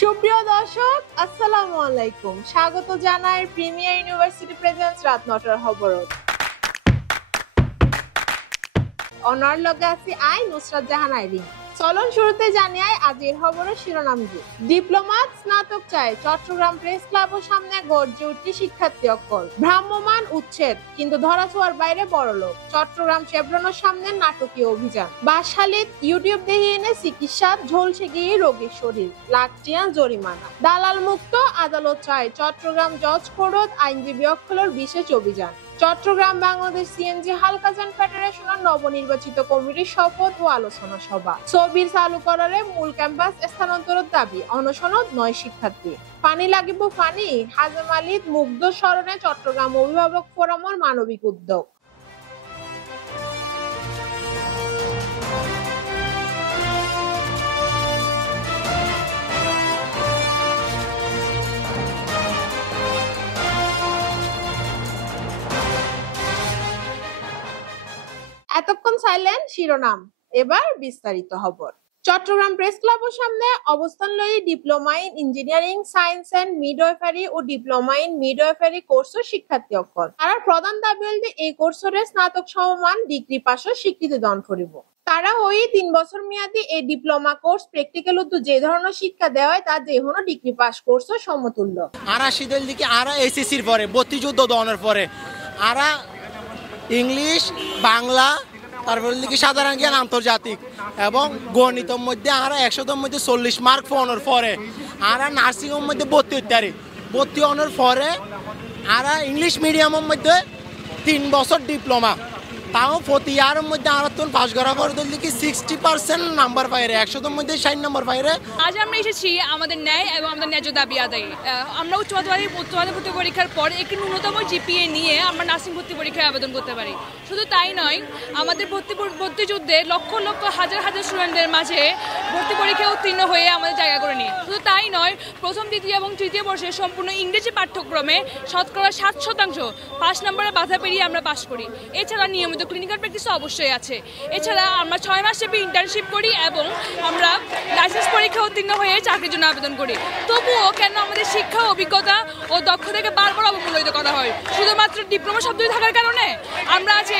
সুপ্রিয় দর্শক, আসসালামু আলাইকুম। স্বাগত জানাই প্রিমিয়ার ইউনিভার্সিটি প্রেজেন্টস রাত ৯টার খবরত। অনার লগে আছি আই নুসরাত জাহান আইরিন। চলন শুরুতে জানিয়ে আজির খবরের শিরোনামগুলো। ডিপ্লোমাত স্নাতক চায়, চট্টগ্রাম প্রেস ক্লাবের সামনে গর্জে উঠছে শিক্ষার্থী অকল। ভ্রাম্যমাণ উচ্ছেদ কিন্তু ধরাছোঁয়ার বাইরে বড়লোক। চট্টগ্রাম শেভরনের সামনে নাটকীয় অভিযান। বাসখালীত ইউটিউব দেখিয়ে এনে চিকিৎসা ঝলসে গিয়ে রোগীর শরীর, লাখ টিয়া জরিমানা। দালাল মুক্ত আদালত চায়, চট্টগ্রাম জজ কোর্টত আইনজীবী অকলের বিশেষ অভিযান। চট্টগ্রাম বাংলাদেশ সিএনজি হালকাজান ফেডারেশনের নবনির্বাচিত কমিটির শপথ ও আলোচনা সভা। ছবির চালু করারে মূল ক্যাম্পাস স্থানান্তরের দাবি, অনশনত ৯ শিক্ষার্থী। পানি লাগিব পানি, হাজেম আলীর মুগ্ধ স্মরণে চট্টগ্রাম অভিভাবক ফোরামের মানবিক উদ্যোগ। এতক্ষণ চাইলেন শিরোনাম, এবার বিস্তারিত খবর। চট্টগ্রাম প্রেস ক্লাবের সামনে অবস্থান লই diploma in engineering science and midwifery ও ডিপ্লোমা ইন মিডওয়াইফারি কোর্সের শিক্ষার্থী অকল। তারা প্রধান দাবি হল এই কোর্সের স্নাতক সমমান ডিগ্রি পাশের স্বীকৃতি দান করিব। তারা ওই ৩ বছর মেয়াদী এই ডিপ্লোমা কোর্স প্র্যাকটিক্যাল যে ধরনের শিক্ষা দেওয়া হয় তা যে কোনো ডিগ্রি পাস কোর্সের সমতুল্য। আরা শীতের দিকে আরা এসএসসির পরে ভর্তিযুদ্ধ দনের পরে আরা ইংলিশ বাংলা তারপর দিকে সাধারণ জ্ঞান আন্তর্জাতিক এবং গণিতের মধ্যে আরা ১০০ মধ্যে ৪০ মার্ক পাওয়ার পরে আরা নার্সিংয়ের মধ্যে ভর্তি হওয়ার পরে আরা ইংলিশ মিডিয়ামের মধ্যে ৩ বছর ডিপ্লোমা, তাও প্রতি ইয়ারের মধ্যে আরা তো পাস করা পরে দিকে 60% নাম্বার পাইরে, ১০০ মধ্যে ৬০ নম্বর পাইরে। আজ আমরা এসেছি আমাদের ন্যায় এবং আমাদের ন্যায্য দাবি আদায়। আমরা উচ্চ মাধ্যমিক ভর্তি পরীক্ষার পর একটি ন্যূনতম জিপিএ নিয়ে আমরা নার্সিং ভর্তি পরীক্ষায় আবেদন করতে পারি। শুধু তাই নয়, আমাদের ভর্তি যুদ্ধে লক্ষ লক্ষ হাজার হাজার স্টুডেন্টদের মাঝে ভর্তি পরীক্ষায় উত্তীর্ণ হয়ে আমাদের জায়গা করে নিই। শুধু তাই নয়, প্রথম দ্বিতীয় এবং তৃতীয় বর্ষে সম্পূর্ণ ইংরেজি পাঠ্যক্রমে শতকরা ৭% ৫ নম্বরে বাধা পেরিয়ে আমরা পাশ করি। এছাড়া নিয়মিত ক্লিনিক্যাল প্র্যাকটিস অবশ্যই আছে। এছাড়া আমরা ৬ মাস ব্যাপী ইন্টার্নশিপ করি এবং আমরা লাইসেন্স পরীক্ষা উত্তীর্ণ হয়ে চাকরির জন্য আবেদন করি। তবুও কেন আমাদের শিক্ষা অভিজ্ঞতা ও দক্ষতাকে বারবার অবমূল্যায়িত করা হয় শুধুমাত্র ডিপ্লোমা শব্দই থাকার কারণে? আমরা আজ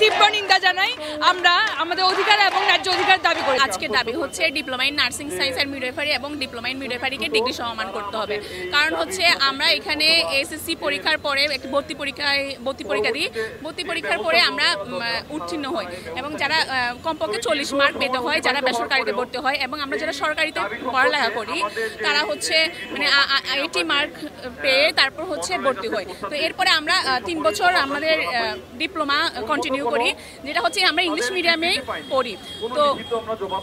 তীব্র নিন্দা জানাই। আমরা আমাদের অধিকার এবং ন্যায্য অধিকার দাবি করি। আজকের দাবি হচ্ছে diploma in nursing science and midwifery এবং ডিপ্লোমা ইন মিডওয়াইফারিকে ডিগ্রি সমমান করতে হবে। কারণ হচ্ছে আমরা এখানে এসএসসি পরীক্ষার পরে একটি ভর্তি পরীক্ষা দিই। ভর্তি পরীক্ষার পরে আমরা উত্তীর্ণ হই এবং যারা কমপক্ষে ৪০ মার্ক পেতে হয় যারা বেসরকারিতে ভর্তি হয়, এবং আমরা যারা সরকারিতে পড়ালেখা করি তারা হচ্ছে মানে 80 মার্ক পেয়ে তারপর হচ্ছে ভর্তি হয়। তো এরপরে আমরা ৩ বছর আমাদের ডিপ্লোমা কন্টিনিউ করি, যেটা হচ্ছে আমরা ইংলিশ মিডিয়ামেই পড়ি। তো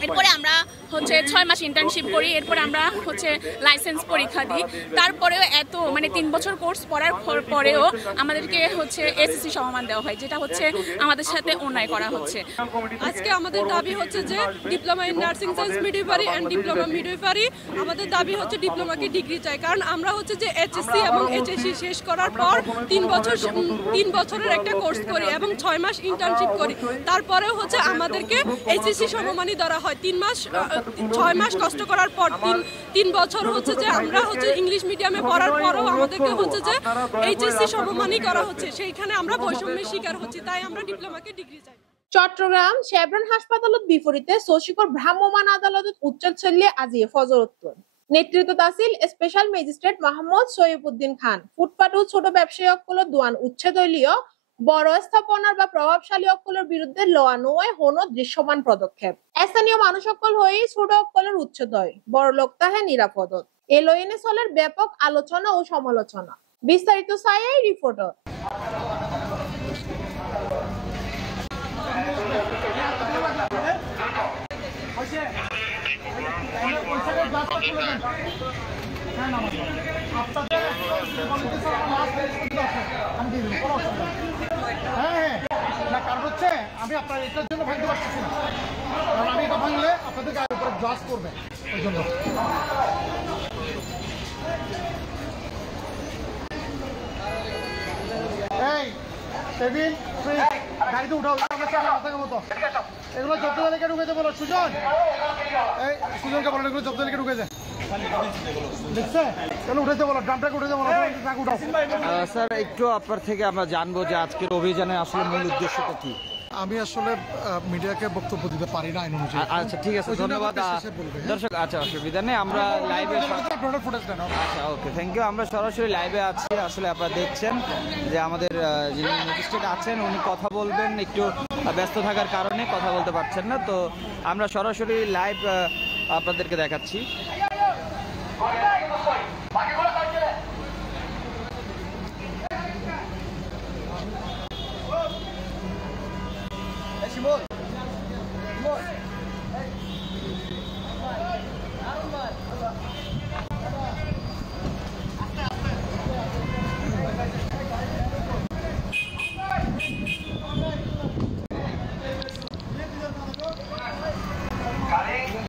এরপরে আমরা হচ্ছে ৬ মাস ইন্টার্নশিপ করি, এরপরে আমরা হচ্ছে লাইসেন্স পরীক্ষা দিই। তারপরেও এত মানে ৩ বছর কোর্স পড়ার পরেও আমাদেরকে হচ্ছে এসএসসি সমমান দেওয়া হয়, যেটা হচ্ছে আমাদের সাথে অন্যায় করা হচ্ছে। আজকে আমাদের দাবি হচ্ছে যে diploma in nursing science midwifery and diploma midwifery, আমাদের দাবি হচ্ছে ডিপ্লোমাকে ডিগ্রি চাই। কারণ আমরা হচ্ছে যে এইচএসসি এবং এইচএসসি শেষ করার পর ৩ বছরের একটা কোর্স করি এবং ৬ মাস ইন্টার্নশিপ করি। তারপরেও হচ্ছে আমাদেরকে এইচএসসি সমমানই ধরা হয়। ৬ মাস কষ্ট করার পর ৩ বছর হচ্ছে যে আমরা হচ্ছে ইংলিশ মিডিয়ামে পড়ার পরেও আমাদেরকে হচ্ছে যে এইচএসসি সমমানই করা হচ্ছে। সেইখানে আমরা বৈষম্যের শিকার হচ্ছি, তাই আমরা ডিপ্লোমাকে ডিগ্রি চাই। চট্টগ্রাম শেভরন হাসপাতালত বিপরীতে শশীকর ভ্রাম্যমাণ আদালতত উচ্ছেদ চলিয়ে আজি ফজর উত্তর। নেতৃত্ব আছিল স্পেশাল ম্যাজিস্ট্রেট মোহাম্মদ সৈয়বউদ্দিন খান। ফুটপাত ও ছোট ব্যবসায়ী অকল দোয়ান উচ্ছেদ হইলেও বড় স্থাপনার বা প্রভাবশালী অকলের বিরুদ্ধে লওয়া নয় হনো দৃশ্যমান পদক্ষেপ। স্থানীয় মানুষ অকল হয়ে ছোট অকলের উচ্ছেদ হয়, বড় লোক তাহে নিরাপদত। এ লইনে চলের ব্যাপক আলোচনা ও সমালোচনা। বিস্তারিত চাই এই রিপোর্টত। কারণ হচ্ছে আমি আপনার এটার জন্য ভাঙতে পারতেছি না, কারণ আমি এটা ভাঙলে আপনাদেরকে আগে উপরে ব্লাস্ট করবে ওই জন্য। এই টেবিল গাড়িতে উঠাও মতো, এগুলো জব্দ তালিকা ঢুকে বলো। সুজন, এই সুজনকে বলো এগুলো জব্দ তালিকা ঢুকে যায়। দেখছে চলো উঠে যাবো ড্রামটাকে উঠে যাবো স্যার একটু আপনার থেকে আমরা জানবো যে আজকের অভিযানে আসলে মূল উদ্দেশ্যটা কি। আমি আসলে মিডিয়াকে বক্তব্য দিতে পারি না আইন অনুযায়ী। আচ্ছা ঠিক আছে, ধন্যবাদ দর্শক। আচ্ছা অসুবিধা নেই, আমরা লাইভে আচ্ছা ওকে থ্যাংক ইউ। আমরা সরাসরি লাইভে আছি, আসলে আপনারা দেখছেন যে আমাদের যিনি ম্যাজিস্ট্রেট আছেন উনি কথা বলবেন, একটু ব্যস্ত থাকার কারণে কথা বলতে পারছেন না, তো আমরা সরাসরি লাইভ আপনাদেরকে দেখাচ্ছি।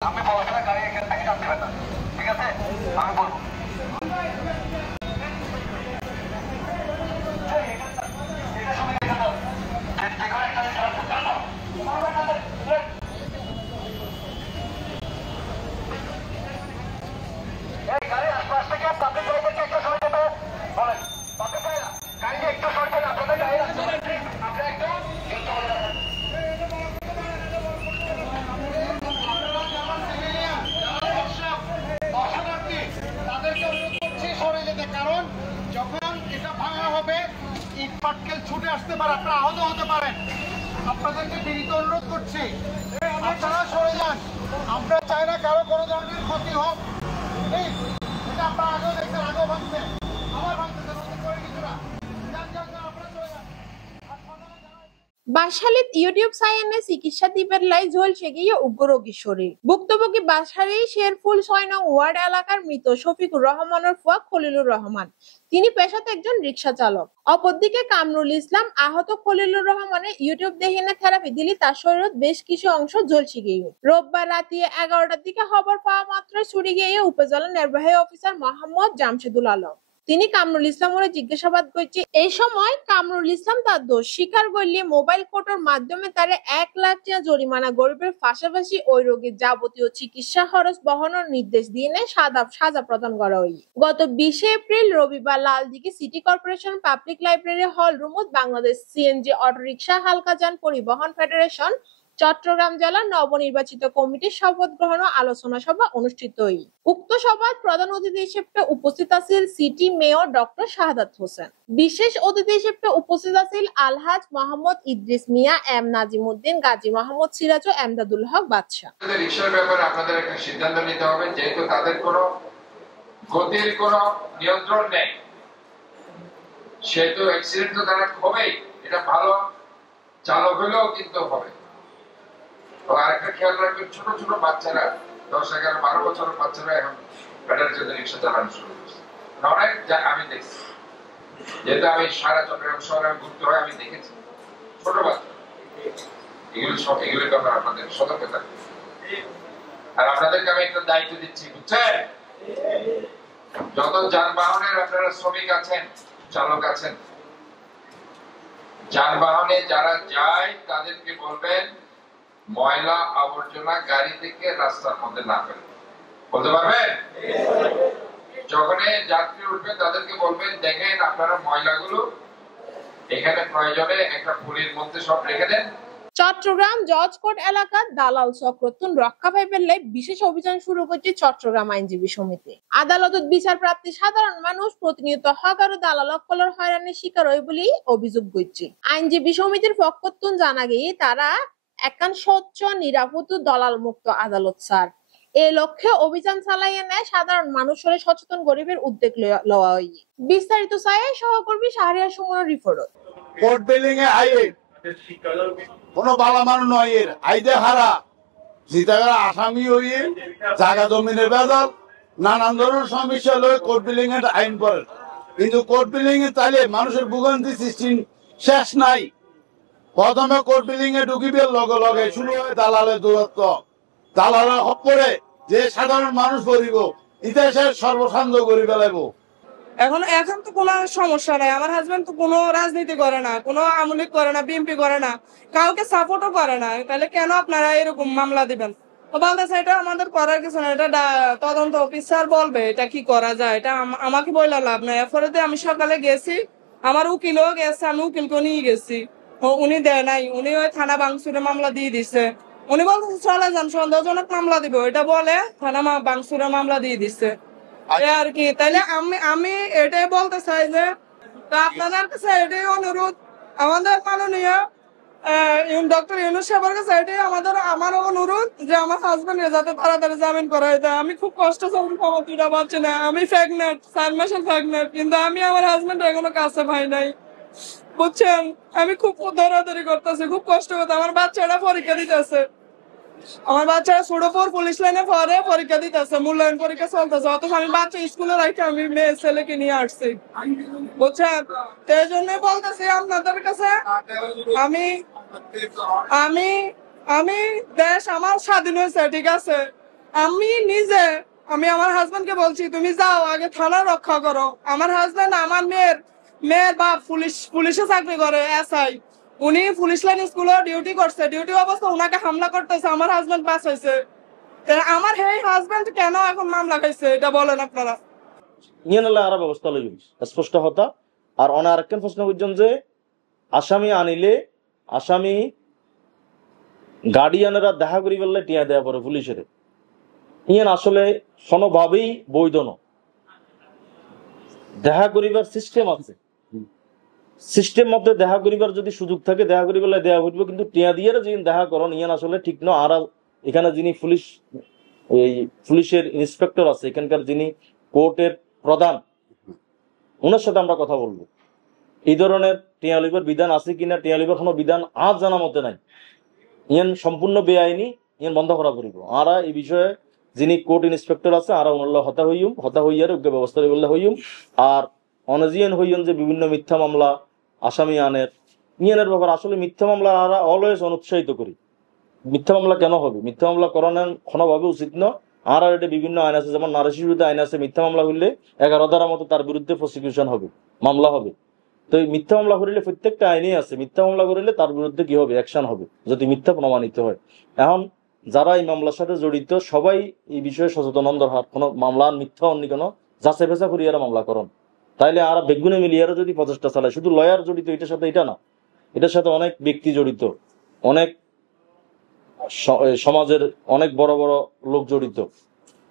আমি বলবো না গাড়ি এখান থেকে টানতে পারবেন, ঠিক আছে? আমি বলবো গাড়ি আশপাশ থেকে পাবলিক ড্রাইভারকে একটু সরে যেতে বলেন। পাবলিক ড্রাইভার গাড়িকে একটু সরে যেতে, আপনাদের গাড়ি রাখতে আপনারা একটু তাদেরকে অনুরোধ করছি সরে যেতে, কারণ যখন এটা ভাঙা হবে ইট পাটকেল ছুটে আসতে পারে, আপনারা আহত হতে পারেন। আপনাদেরকে বিনীত অনুরোধ করছি আপনারা সরে যান। আমরা চাই না কারো কোনো ধরনের ক্ষতি হোক। এটা আপনারা আগেও দেখছেন, আগেও ভাঙছে, আবার ভাঙতেছে, নতুন করে কিছু না। আপনারা চলে যান। বাঁশখালীত ইউটিউব সাইনে চিকিৎসা দিবের লাই ঝলসে গিয়ে উগ্র রোগীর শরীর। ভুক্তভোগী বাঁশখালী শেরফুল ৬ নং ওয়ার্ড এলাকার মৃত শফিকুর রহমানের ফুয়া খলিলুর রহমান। তিনি পেশাতে একজন রিক্সা চালক। অপরদিকে কামরুল ইসলাম আহত খলিলুর রহমানের ইউটিউব দেখিনে থেরাপি দিলি তার শরীরের বেশ কিছু অংশ ঝলসে গিয়ে। রোববার রাতে 11টার দিকে খবর পাওয়া মাত্রই ছুটি গিয়ে উপজেলা নির্বাহী অফিসার মোহাম্মদ জামশেদুল আলম। তিনি কামরুল ইসলামের জিজ্ঞাসাবাদ করছে। এই সময় কামরুল ইসলাম তার দোষ স্বীকার করলে মোবাইল কোর্টের মাধ্যমে তার 1 লাখ টাকা জরিমানা গরিবের পাশাপাশি ওই রোগীর যাবতীয় চিকিৎসা খরচ বহনের নির্দেশ দিয়ে সাজা প্রদান করা হয়। গত 20 এপ্রিল রবিবার Laldighi city corporation public library হল রুমত বাংলাদেশ সিএনজি অটোরিকশা হালকা যান পরিবহন ফেডারেশন চট্টগ্রাম জেলার নবনির্বাচিত কমিটির শপথ গ্রহণ ও আলোচনা সভা অনুষ্ঠিত হয়। উক্ত সভায় প্রধান অতিথি হিসেবে উপস্থিত আছেন city mayor doctor Shahadat Hossain. বিশেষ অতিথি হিসেবে উপস্থিত আছেন আলহাজ মোহাম্মদ ইদ্রিস মিয়া, এম নাজিমউদ্দিন, গাজী মোহাম্মদ সিরাজ ও এমদাদুল হক বাদশা। রিকশার ব্যাপারে আপনাদের একটা সিদ্ধান্ত নিতে হবে, যেহেতু তাদের কোনো গতির কোনো নিয়ন্ত্রণ নেই, সেহেতু অ্যাক্সিডেন্ট তো তারা হবেই। এটা ভালো চালক হলেও কিন্তু হবে। আরেকটা খেয়াল রাখবেন, ছোট ছোট বাচ্চারা 10, 11, 12 বছরের বাচ্চারা এখন ব্যাটারি চালিত রিক্সা চালানো শুরু করছে। অনেক আমি দেখছি, যেহেতু আমি সারা চট্টগ্রাম শহরে আমি ঘুরতে হয়, আমি দেখেছি ছোট বাচ্চা। এগুলো ব্যাপারে আপনাদের সতর্ক থাকবে। আর আপনাদেরকে আমি একটা দায়িত্ব দিচ্ছি, বুঝছেন? যত যানবাহনের আপনারা শ্রমিক আছেন, চালক আছেন, যানবাহনে যারা যায় তাদেরকে বলবেন ময়লা আবর্জনা গাড়ি থেকে রাস্তার মধ্যে না ফেলে। বলতে পারবেন? যখন যাত্রী উঠবে তাদেরকে বলবেন, দেখেন আপনারা ময়লাগুলো এখানে প্রয়োজনে একটা পুলির মধ্যে সব রেখে দেন। চট্টগ্রাম জজকোর্ট এলাকার দালাল চক্রতুন রক্ষা পাইবার লাই বিশেষ অভিযান শুরু করছে চট্টগ্রাম আইনজীবী সমিতি। আদালতত বিচারপ্রাপ্তি সাধারণ মানুষ প্রতিনিয়ত হকার ও দালালকলের হয়রানির শিকার হয় বলে অভিযোগ করছে। আইনজীবী সমিতির পক্ষতুন জানা গিয়ে তারা একান স্বচ্ছ নিরাপদ দলাল মুক্ত আদালত চার এই লক্ষ্যে অভিযান চালাইয়ে নেয় সাধারণ মানুষের সচেতন গরিবের উদ্যোগ লওয়া হয়। বিস্তারিত চাই সহকর্মী শাহরিয়ার সুমনের রিপোর্ট। কোর্ট বিল্ডিং এ আইয়ে কোনো বালা মানুষ নয়, এর আইদে হারা জিতাগার আসামি হইয়ে জায়গা জমিনের বেজাল নানান ধরনের সমস্যা লয়ে কোর্ট বিল্ডিং এর আইন করে। কিন্তু কোর্ট বিল্ডিং এ তাইলে মানুষের ভোগান্তি সৃষ্টি শেষ নাই। প্রথমে কোর্ট বিল্ডিং এ ঢুকিবে, লগে লগে শুরু হয় দালালের দূরত্ব। দালালের হপরে যে সাধারণ মানুষ করিব ইতিহাসের সর্বশান্ত করি ফেলাইব। এখন তো কোনো সমস্যা নাই। আমার হাজবেন্ড তো কোনো রাজনীতি করে না, কোনো আওয়ামী লীগ করে না, বিএনপি করে না, কাউকে সাপোর্টও করে না। তাহলে কেন আপনারা এরকম মামলা দিবেন? বলতেছে এটা আমাদের করার কিছু না, এটা তদন্ত অফিসার বলবে এটা কি করা যায়, এটা আমাকে বইলা লাভ নাই। এরপরে আমি সকালে গেছি, আমার উকিলও গেছে, আমি উকিলকে নিয়ে গেছি, উনি দেয় নাই, উনি ওই থানা ভাঙচুরে মামলা দিয়ে দিছে। উনি বলতেছে চলে যান, সন্দেহজনক মামলা দিব, এটা বলে থানা ভাঙচুরে মামলা দিয়ে দিচ্ছে আর কি। তাইলে আমি এটাই বলতে চাই যে আপনাদের কাছে এটাই অনুরোধ, আমাদের মাননীয় ডক্টর ইউনূস সাহেবের কাছে এটাই আমার অনুরোধ যে আমার হাজবেন্ডের যাতে তাড়াতাড়ি জামিন করা দেয়। আমি খুব কষ্ট চলছি, আমার দুটা পাচ্ছি না, আমি প্রেগনেন্ট, 4 মাসের প্রেগনেন্ট, কিন্তু আমি আমার হাজবেন্ড এখনো কাছে পাই নাই, বুঝছেন। আমি খুব দৌড়াদৌড়ি করতেছি, খুব কষ্ট করতে, আমার বাচ্চাটা পরীক্ষা দিতেছে, আমার বাচ্চারা ছোটপুর পুলিশ লাইনে পরে পরীক্ষা দিতেছে, মূল্যায়ন পরীক্ষা চলতেছে, অথচ আমি বাচ্চা স্কুলে রাখি আমি মেয়ে ছেলেকে নিয়ে আসছি, বুঝছেন। তো এই জন্যই বলতেছি আপনাদের কাছে, আমি আমি আমি দেশ আমার স্বাধীন হয়েছে, ঠিক আছে, আমি নিজে আমি আমার হাজবেন্ডকে বলছি তুমি যাও আগে থানা রক্ষা করো। আমার হাজবেন্ড আমার মেয়ের বাপ পুলিশে চাকরি করে, এসআই, উনি পুলিশ লাইন স্কুলে ডিউটি করছে, ডিউটি অবস্থা ওনাকে হামলা করতেছে, আমার হাজবেন্ড পাস হয়েছে। আমার এই হাজবেন্ড কেন এখন মামলা খাইছে এটা বলেন আপনারা। নিয়ে আরো ব্যবস্থা লইব স্পষ্ট হতা। আর অনা আরেকখান প্রশ্ন করছেন যে আসামি আনিলে আসামি গার্ডিয়ানেরা দেখা করি বললে টিয়া দেওয়া পরে পুলিশের, ইয়েন আসলে কোনোভাবেই বৈধ ন। দেখা করিবার সিস্টেম আছে, সিস্টেম মধ্যে দেখা করিবার যদি সুযোগ থাকে দেখা করি বলে দেওয়া হইব, কিন্তু টিয়া দিয়ে যে দেখা করন ইয়েন আসলে ঠিক ন। আর এখানে যিনি পুলিশের ইন্সপেক্টর আছে, এখানকার যিনি কোর্টের প্রধান, ওনার সাথে আমরা কথা বলবো এই ধরনের টিয়া লিবার বিধান আছে কিনা। টিয়া লিবার কোনো বিধান আজ জানা মতে নাই, ইয়ান সম্পূর্ণ বেআইনি, ইয়ান বন্ধ করা করিব। আর এই বিষয়ে যিনি কোর্ট ইন্সপেক্টর আছে আর ওনার হতা হইয়ার যোগ্য ব্যবস্থা বললে হইম। আর অনজিয়ান হইন যে বিভিন্ন মিথ্যা মামলা আসামি আনের ইয়ানের ব্যাপার, আসলে মিথ্যা মামলা আর অলওয়েজ অনুৎসাহিত করি। মিথ্যা মামলা কেন হবে? মিথ্যা মামলা করানোর কোনোভাবে উচিত না। আর এটা বিভিন্ন আইন আছে, যেমন নারী শিশুদের আইন আছে, মিথ্যা মামলা হইলে 11 ধারা মতো তার বিরুদ্ধে প্রসিকিউশন হবে, মামলা হবে। তো এই মিথ্যা মামলা করিলে প্রত্যেকটা আইনেই আছে, মিথ্যা মামলা করিলে তার বিরুদ্ধে কি হবে, অ্যাকশন হবে যদি মিথ্যা প্রমাণিত হয়। এখন যারা এই মামলার সাথে জড়িত সবাই এই বিষয়ে সচেতন দরকার। কোনো মামলার মিথ্যা অন্য কোনো যাচাই ফেসা করি এরা মামলা করন, তাইলে আর বেগুনে মিলিয়ে যদি প্রচেষ্টা চালায়। শুধু লয়ার জড়িত এটার সাথে, এটা না, এটার সাথে অনেক ব্যক্তি জড়িত, অনেক সমাজের অনেক বড় বড় লোক জড়িত।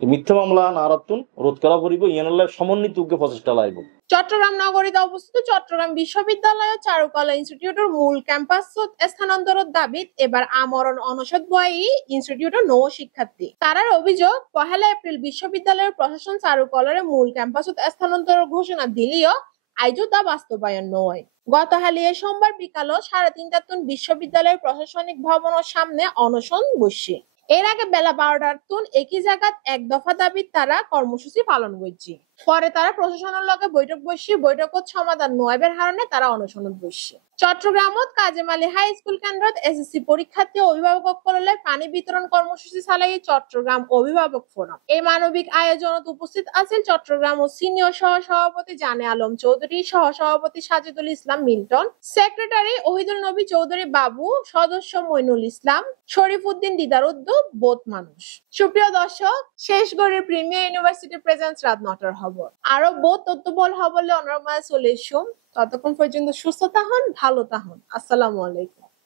মিথ্যা মামলা নারাত্তুন রোধ করা পড়িব, ইয়ানলে সমন্বিত প্রচেষ্টা লাইব। চট্টগ্রাম নগরীতে অবস্থিত চট্টগ্রাম বিশ্ববিদ্যালয় চারুকলা ইনস্টিটিউটের মূল ক্যাম্পাসত স্থানান্তরের দাবিত এবার আমরণ অনশন বয়ই ইনস্টিটিউটের নৌ শিক্ষার্থী। তারার অভিযোগ 1 এপ্রিল বিশ্ববিদ্যালয়ের প্রশাসন চারুকলার মূল ক্যাম্পাসত স্থানান্তরের ঘোষণা দিলেও আজও তা বাস্তবায়ন নয়। গতকালি সোমবার বিকাল 3:30 বিশ্ববিদ্যালয়ের প্রশাসনিক ভবনের সামনে অনশন বসে। এর আগে বেলা 12টার একই জায়গাত এক দফা দাবিত তারা কর্মসূচি পালন করছে। পরে তারা প্রশাসনের লগে বৈঠক বসে বৈঠকত সমাধান নয়বের কারণে তারা অনশনত বসছে। চট্টগ্রামত কাজেম আলী হাই স্কুল কেন্দ্রত এসএসসি পরীক্ষার্থী অভিভাবক করলে পানি বিতরণ কর্মসূচি চালাই চট্টগ্রাম অভিভাবক ফোরাম। এই মানবিক আয়োজনত উপস্থিত আছেন চট্টগ্রাম ও সিনিয়র সহসভাপতি জানে আলম চৌধুরী, সহসভাপতি সাজিদুল ইসলাম মিল্টন, সেক্রেটারি ওহিদুল নবী চৌধুরী বাবু, সদস্য মইনুল ইসলাম, শরীফউদ্দিন দিদার উদ্দু, বোধ মানুষ। সুপ্রিয় দর্শক, শেষ গড়ের প্রিমিয়ার ইউনিভার্সিটি প্রেজেন্স রাত 9টার খবর। আরো বোধ তথ্যবল হবলে অনরমায় চলে এসুম। ততক্ষণ পর্যন্ত সুস্থ থাকুন, ভালো থাকুন। আসসালামু আলাইকুম।